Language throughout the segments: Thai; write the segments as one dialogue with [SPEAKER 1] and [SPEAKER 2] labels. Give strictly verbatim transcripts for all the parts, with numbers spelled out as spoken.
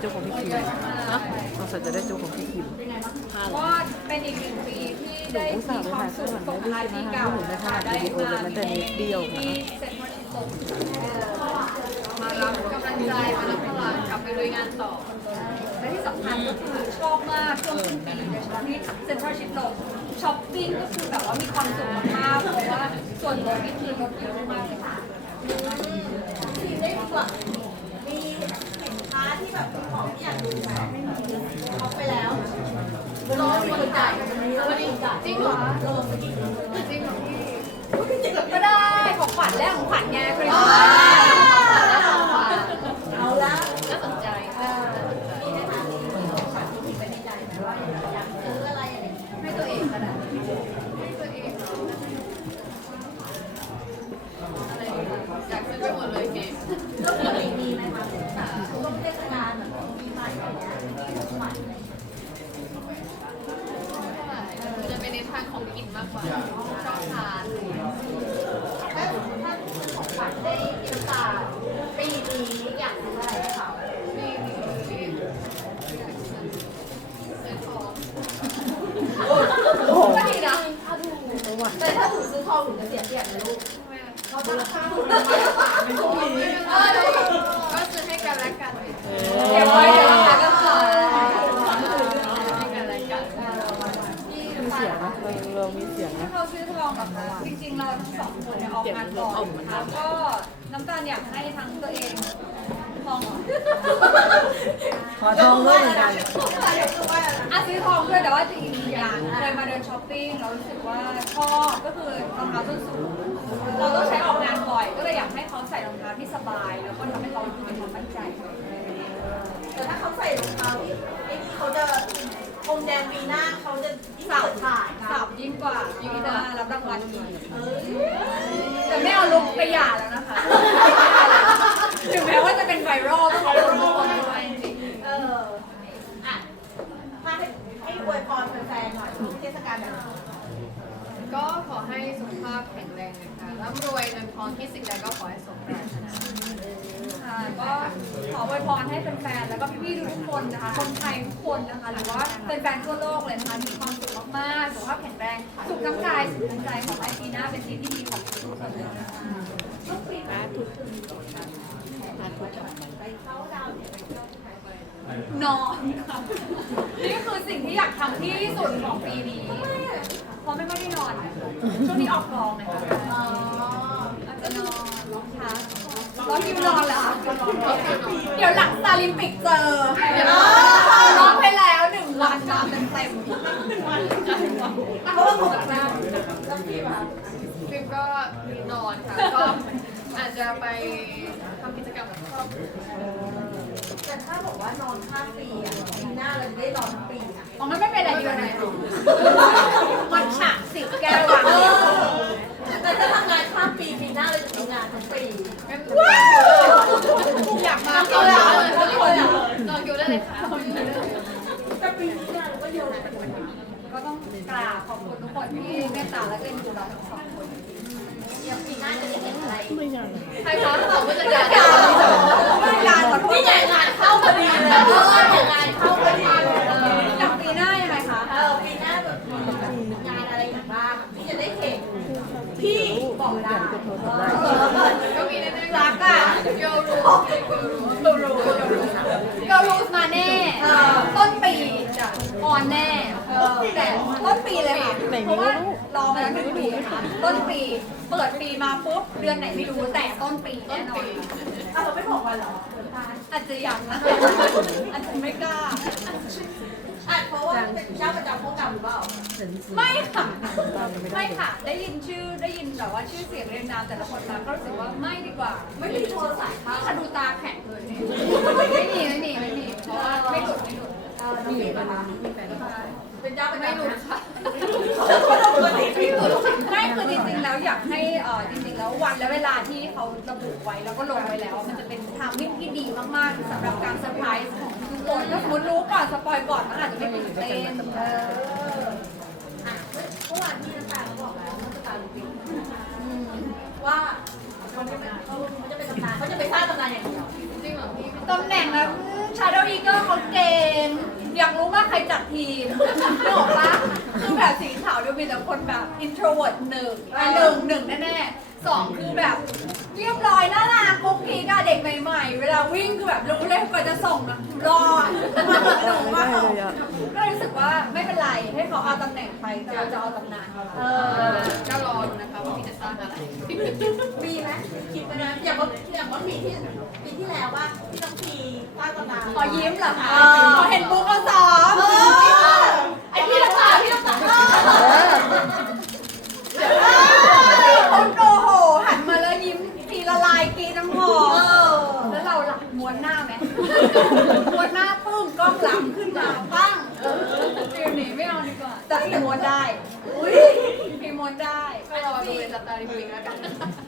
[SPEAKER 1] จ้าของพี่คิมนะสงสัยจะได้เจ้าของพี่คิม
[SPEAKER 2] ก็เป็นอีกหนึ่งปีที่ได้มีความสุขส่งท้ายปีเก่าได้มาในที่เซ็นทรัลชิดลมมารับกำลังใจมารับพลังกลับไปลุยงานต่อและที่สำคัญก็คือชอบมากช่วงสิ้นปีโดยเฉพาะที่เซ็นทรัลชิดลมช้อปปิ้งก็คือแบบว่ามีความสุขมากเพราะว่าส่วนลดนี่คือลดเยอะมากเลยค่ะ
[SPEAKER 3] ทีได้ดีกว่ามีสินค้าที่แบบของที่อยากดูไหมเอาไปแล้วรอมีคนจ่ายไม่ได้จ่ายจริงเหรอเออจริงเหรอจริงเหรอพี่ก็ได้ของขวัญแรกของขวัญไงคริสต์มาสเอาละน่าสนใจมีไหมคะมีของขวัญที่มีไว้ในใจไหมว่าอยากซื้ออะไรให้ตัวเองก็ได้ให้ตัวเองอะไรอยากซื้อไปหมดเลยเกมแล้วปกติมีไหมคะช่วงเทศกาลแบบปีใหม่อะไรเงี้ยมีของขวัญอะไร
[SPEAKER 2] จะเป็นในทางของกินมากกว่าชอบทาน
[SPEAKER 3] ถ้าถ้าซื้อของขวัญได้มีโอกาสปีนี้อยากซื้ออะไรให้เขา
[SPEAKER 2] ปีนี้ซื้อทองก็ดีนะ
[SPEAKER 3] แต่ถ้าถูกซื้อทองหนูจะเสียเปรียบนะลูกเพราะราคาถูกเป็นพวกนี้
[SPEAKER 2] ก็ซื้อให้กันและกันเดี๋ยวไว้เดี๋ยวราคาก็พอให้กันและกัน
[SPEAKER 1] มีเสียงนะเราเรามีเสียงนะ
[SPEAKER 2] เขาซื้อทองกับเราจริงๆเราทั้งสองคนเนี่ยออกงานก่อนแล้วก็น้ำตาลอยากให้ทั้งตัวเองทอง
[SPEAKER 1] ขอทองด้วยเหมือนกัน
[SPEAKER 2] อ่ะซื้อทองด้วยแต่ว่าจริงๆอย่างเคยมาเดินช้อปปิ้งเรารู้สึกว่าชอบก็คือรองเท้าส้นสูงเราต้องใช้ออกงานบ่อยก็เลยอยากให้เขาใส่รองเท้าที่สบายแล้วก็ทำให้เขามีความมั่นใจ
[SPEAKER 3] แต่ถ้าเขาใส่รองเท้าที่ไอ้ที่เขาจะคงแดงปีหน้าเขาจะสาวถ่าย
[SPEAKER 2] สาวยิ่งกว่ายิ่งหน้ารับรางวัลอีกแต่ไม่เอาลุกไปหย่าแล้วนะคะถึงแม้ว่าจะเป็นไวรัลก็ขอบคุณทุกคนด้วยจริง
[SPEAKER 3] เอออ่ะมาให้ให้อวยพรแฟนๆหน่อยเทศกาลแบบนี้
[SPEAKER 2] ก็ขอให้สุขภาพแข็งแรงนะคะร่ำรวยเงินทองที่สิ่งใดก็ขอให้สมปรารถนาค่ะก็ขออวยพรให้แฟนๆแล้วก็พี่ๆทุกคนนะคะคนไทยทุกคนนะคะหรือว่าเป็นแฟนทั่วโลกเลยนะคะมีความสุขมากๆสุขภาพแข็งแรงสุขทั้งกายสุขทั้งใจขอให้ปีหน้าเป็นปีที่ดีของทุกคนเลยนะคะ
[SPEAKER 3] ทุกปีนะทุกปี
[SPEAKER 2] ไปเข้าดาวเนี่ยไปเที่ยวที่ไหนไปนอนค่ะนี่คือสิ่งที่อยากทำที่สุดของปีนี้เพราะไม่ค่อยได้นอนช่วงนี้ออกกองนะคะอาจจะนอนร้องช้ารอคิวนอนเหรอคะเดี๋ยวหลังซาลิมปิกเจอร้องไปแล้วหนึ่งวันนอนเต็มเต็ม
[SPEAKER 3] เพราะว่าผมจะแล้วพี่มา
[SPEAKER 2] ฟิล์มก็นอนค่ะก็อาจจะไปทำกิจกรรมกับครอบครัว
[SPEAKER 3] แต่ถ้าบอกว่านอนข้ามปีอ่ะปีหน้าเราจะได้นอนทั้งปีอ่ะ
[SPEAKER 2] อ๋อมันไม่เป็นอะไรอยู่ไหนมันฉะสิบแก้ววาง
[SPEAKER 3] แต่ถ้าทำงานข้ามปีปีหน้าเราจะทำงานทั้งปี
[SPEAKER 2] อยากมาก็แล้วนอนอยู่ได้เลยค่ะ
[SPEAKER 3] แต่ปีนี้งานก็เยอะ
[SPEAKER 2] ก็ต้องกราบขอบคุณทุกคนที่เมตตาและเอ็นดูเราทั้งสองคน
[SPEAKER 3] ยังปีหน้าจะได้เห็นอะไร
[SPEAKER 1] ไม่ยัง
[SPEAKER 2] ใครคะตอบว่าจะงาน
[SPEAKER 3] งานนี่ไงงานเข้าพอดีเลยเอองานเข้าพอดี
[SPEAKER 2] อย่างปีหน้ายังไงคะ
[SPEAKER 3] เออปีหน้าแบบงานอะไรอย่างบ้างพี่จะได้เห็นพี่บอกได้
[SPEAKER 2] ก็มีแน่ๆรักอ่ะโยรูโยรูโยรูโยรูมาแน่ต้นปีจะออนแน่แต่ต้นปีเลยค่ะเพราะว่ารอมาแล้วหนึ่งปีค่ะต้นปีเปิดปีมาปุ๊บเดือนไหนไม่รู้แต่ต้นปีแน่นอน
[SPEAKER 3] เราไม่บอกวันหรอ
[SPEAKER 2] อาจจะยังนะอาจจะไม่กล้า
[SPEAKER 3] อ่ะเพราะว่าเป็นเจ้าประจำพวกเราหรือเปล่า
[SPEAKER 2] ไม่ค่ะไม่ค่ะได้ยินชื่อได้ยินแบบว่าชื่อเสียงเรียงนามแต่ละคนมาก็รู้สึกว่าไม่ดีกว่า
[SPEAKER 3] ไม่มีโทรศัพท์
[SPEAKER 2] ค่ะดูตาแข็งเลยไม่มีไม่มีไม่มีเพราะว่าไม่หลุดไม่หลุด
[SPEAKER 3] มีไหมคะมีแฟนเป็นเจ้าประจำ
[SPEAKER 2] ไม่หลุดค่ะไม่คือจริงๆแล้วอยากให้เออจริงๆแล้ววันและเวลาที่เขาระบุไว้แล้วก็ลงไว้แล้วมันจะเป็นทางมิ่งที่ดีมากๆสำหรับการเซอร์ไพรส์ของทุกคนถ้าสมมติรู้ก่อนสปอยก่อนมันอาจจะไม่ตื่นเต้น
[SPEAKER 3] เมื่อวานที่น้ำตาลบอกแล้วน้ำตาลปิดว่าเขาจะเป็นเขาจะเป็นตำนานเขาจะไปสร้างตำนานอย่างเดียว
[SPEAKER 2] จริงเหรอพี่ตำแหน่งนะชาโดว์อีเกิลเขาเก่งอยากรู้ว่าใครจัดทีมนึกออกปะคือแบบสีขาวดูมีแต่คนแบบ introvert หนึ่งอ่ะหนึ่งหนึ่งแน่ๆสองคือแบบเรียบร้อยน่ารักกุ๊กกิ๊กอะเด็กใหม่ๆ เวลาวิ่งคือแบบรู้เลยก่อนจะส่งนะรอมาบอกหนูว่าเขาก็เลยรู้สึกว่าไม่เป็นไรให้เขาเอาตำแหน่งไปแต่เราจะเอาตำนานเออก็รอดูนะคะว่าพี่จะสร้างอะไร
[SPEAKER 3] มีไหมคิดไปนะอย่างว่าอย่างว่าปีที่ปีที่แล้วว่าที่ต้องปีสร้างตำนาน
[SPEAKER 2] ขอยิ้มเหรอคะขอเห็นบุ๊กเขาซ้อมไอพี่รักษาพี่รักษาคนโกโหหันมาแล้วยิ้มทีละลายกีน้ำหอมแล้วเราหลับม้วนหน้าไหมม้วนหน้าปึ้งกล้องหลังขึ้นมาปั้งฟิลนี้ไม่เอาดีกว่าแต่พี่ม้วนได้อุ้ยพี่ม้วนได้ก็รอดูในสตาร์ลิมปิกแล้วกัน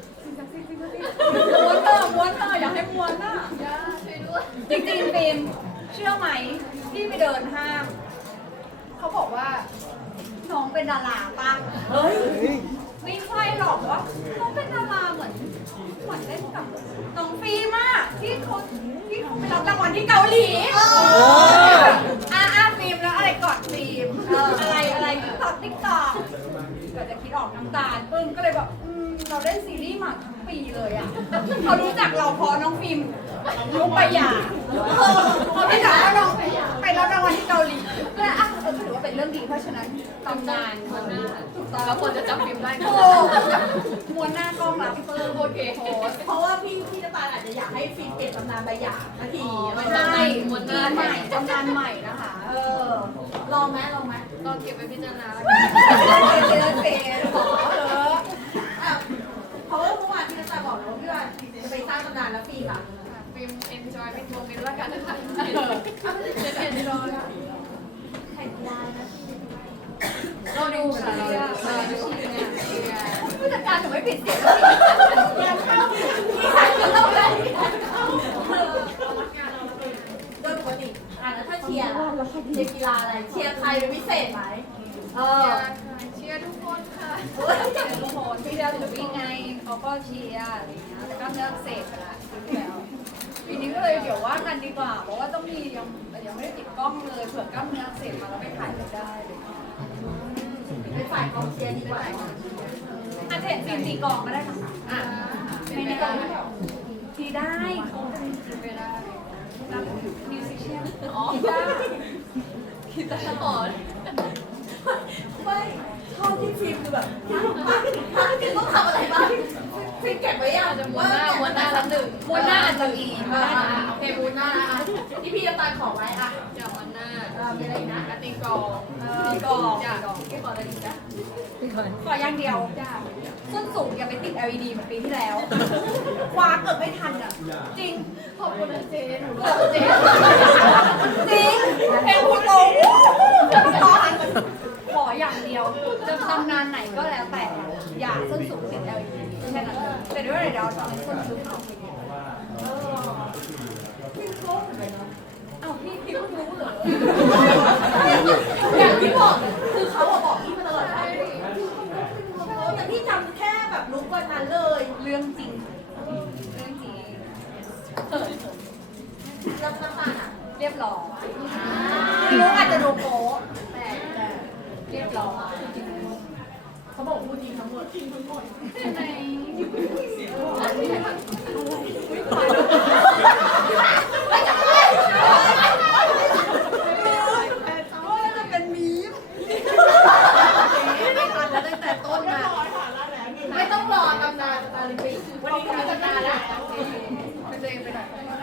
[SPEAKER 2] ม้วนเธอม้วนเธออยากให้ม้วนน่ะช่วยด้วยจริงๆฟิล์มเชื่อไหมที่ไปเดินห้างเขาบอกว่าน้องเป็นดาราป่ะเฮ้ยไม่ใช่หรอกว่าน้องเป็นดาราเหมือนเหมือนเล่นกับน้องฟิล์มอะที่เขาที่เขาไปรับรางวัลที่เกาหลีอ่าอ่าฟิล์มแล้วอะไรก่อนฟิล์มอะไรอะไรติ๊กต็อกติ๊กต็อกก็จะคิดออกน้ำตาลปึ้งก็เลยแบบเราเล่นซีรีส์มาทั้งปีเลยอ่ะเขารู้จักเราพอน้องฟิล์มลุกไปหย่าเขาไม่จักว่าน้องไปรับรางวัลที่เกาหลีก็อ่ะเออถือว่าเป็นเรื่องดีเพราะฉะนั้นตำนานม้วนหน้าถูกต้องแล้วคนจะจำฟิล์มได้โอ้ม้วนหน้ากล้องรับเพิ่มโอเคโพส
[SPEAKER 3] เพราะว่าพี่พี่น้ำตาลอาจจะอยากให้ฟิล์มเปลี่ยนตำนานใบหยานาที
[SPEAKER 2] ใช่ม้วนหน้าใหม่ตำนานใหม่นะคะเออ
[SPEAKER 3] ลองไหมลองไหม
[SPEAKER 2] ลองเก็บไปพิจารณาเจอเจอขอเออ
[SPEAKER 3] เพราะว่าเมื่อวานพี่น้ำตาลบอกแล้วว่าพี่ว่าจะไปสร้างตำนานแล้วฟิล์มอ่ะ
[SPEAKER 2] ฟิล์มเอ็นจอยเป็นโมเมนต์แล้วกันนะคะ
[SPEAKER 3] จะเปลี่ยนไปรอแล้วแข่งกีฬานะ
[SPEAKER 2] เราดูค่ะเราดูผู้จัดการหนูไม่ผิดสิงานเข้าที่ไหนก็ต้องได้
[SPEAKER 3] โดยปกติอ่ะแล้วถ้าเชียร์เชียร์กีฬาอะไรเชียร์ใครเป็นพิเศษไหมเออ
[SPEAKER 2] เชียร์ทุกคนค่ะเชียร์ทุกคนที่เราจะวิ่งไงเขาก็เชียร์อะไรอย่างเงี้ยแต่ก็เลิกเสพไปละแล้วปีนี้ก็เลยเดี๋ยวว่ากันดีกว่าเพราะว่าต้องมียังยังไม่ได้ติดกล้องเลยเผื่อกล้ามเนื้ออักเสพมาแล้วไปถ่ายได้เลย
[SPEAKER 3] เป็นฝ่ายกองเชียร์ดีกว่า
[SPEAKER 2] อาจจะเห็นฟิล์มตีกองก็ได้ค่ะอ่ะไม่แน่ทีได้เขาเป็นไปได้รับมิวสิชเชียนอ๋อกีตาร์กีตาร์อ่อน
[SPEAKER 3] ไม่ชอบที่ฟิล์มคือแบบถ้าฟิล์มต้องทำอะไรบ้างฟิล์มเก็บไว้ยัง
[SPEAKER 2] จะม้วนหน้าม้วนหน้าละหนึ่งม้วนหน้าอาจจะมี
[SPEAKER 3] อ่าโอเคม้วนหน้าอ่ะที่พี่น้ำตาลขอไว้อ่ะ
[SPEAKER 2] จะม้วนหน้า
[SPEAKER 3] เออมีอะไรนะ
[SPEAKER 2] ตีกองตีกองจ้ะพี่ขออะไรดีจ๊ะขออย่างเดียวส้นสูงอย่าไปติด แอล อี ดี เหมือนปีที่แล้วคว้าเกือบไม่ทันอ่ะจริงขอบคุณนะเจนเกือบเจนจริงเพลงคุณโตขออย่างเดียวจะทำงานไหนก็แล้วแต่อย่าส้นสูงติด แอล อี ดี แค่นั้นแต่ด้วยเดี๋ยวเราจะเอาส้นสูงเอาเอ้าพี่พี่เพิ่งรู้เหรอ
[SPEAKER 3] อย่างที่บอกคือเขาบอกพี่มาตลอดว่าแต่พี่จำแค่แบบลุกวันนั้นเลย
[SPEAKER 2] เรื่องจริงเรื่องจริง
[SPEAKER 3] แล้วน้ำตาลอ่ะ
[SPEAKER 2] เรียบร้อยรู้อาจจะดูโป๊ะแต่เรียบร้อย
[SPEAKER 3] เขาบอกพูดจริงทั้งหมดจริงทั้งหมด
[SPEAKER 2] ใช่ไหมจะเป็นมีมไม่ทันแล้วตั้งแต่ต้นมาไม่ต้องรอตำนานตาลิปิวันนี้มีตำนานแล้วเป็นตัวเองไปหน่อย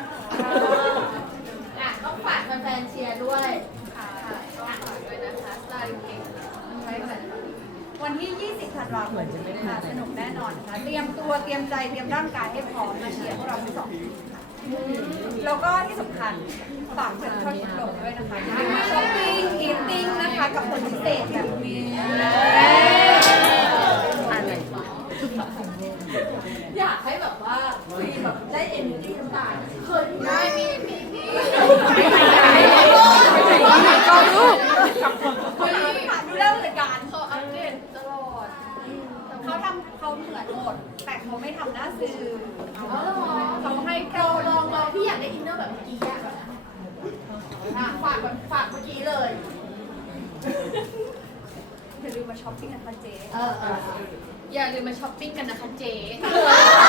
[SPEAKER 3] อ่ะต้องฝากแฟนๆเชียร์ด้วย
[SPEAKER 2] ค่ะก็ฝากด้วยนะคะสตาร์ลิปิกไว้ก่อนวันที่ ยี่สิบ ธันวาคมนี้ค่ะสนุกแน่นอนนะคะเตรียมตัวเตรียมใจเตรียมร่างกายให้พร้อมมาเชียร์พวกเราทั้งสองทีมค่ะแล้วก็ที่สำคัญฝากเพื่อนทอดลงด้วยนะคะมาช้อปปิ้งอีทติ้งนะคะกับคนพิเศษแบบนี้
[SPEAKER 3] อยากให้แบบว่าฟีแบบได้เอ็นจีน้ำตาลเคยได้มีมีมี
[SPEAKER 2] ก็ลูกดูเรื่องรายการเขาอัปเดตตลอดเขาทำเขาเหมือนหมดแต่เขาไม่ทำหน้าสื่อเขาให้
[SPEAKER 3] ลองลองลองพี่อยากได้อินเนอร์แบบเมื่อกี้อ่ะากฝากเมื่อกี้เลย
[SPEAKER 2] อย่าลืมมาช้อปปิ้งกันนะคะเจ๊
[SPEAKER 3] เออเออ
[SPEAKER 2] อย่าลืมมาช้อปปิ้งกันนะคะเจ๊
[SPEAKER 3] เออ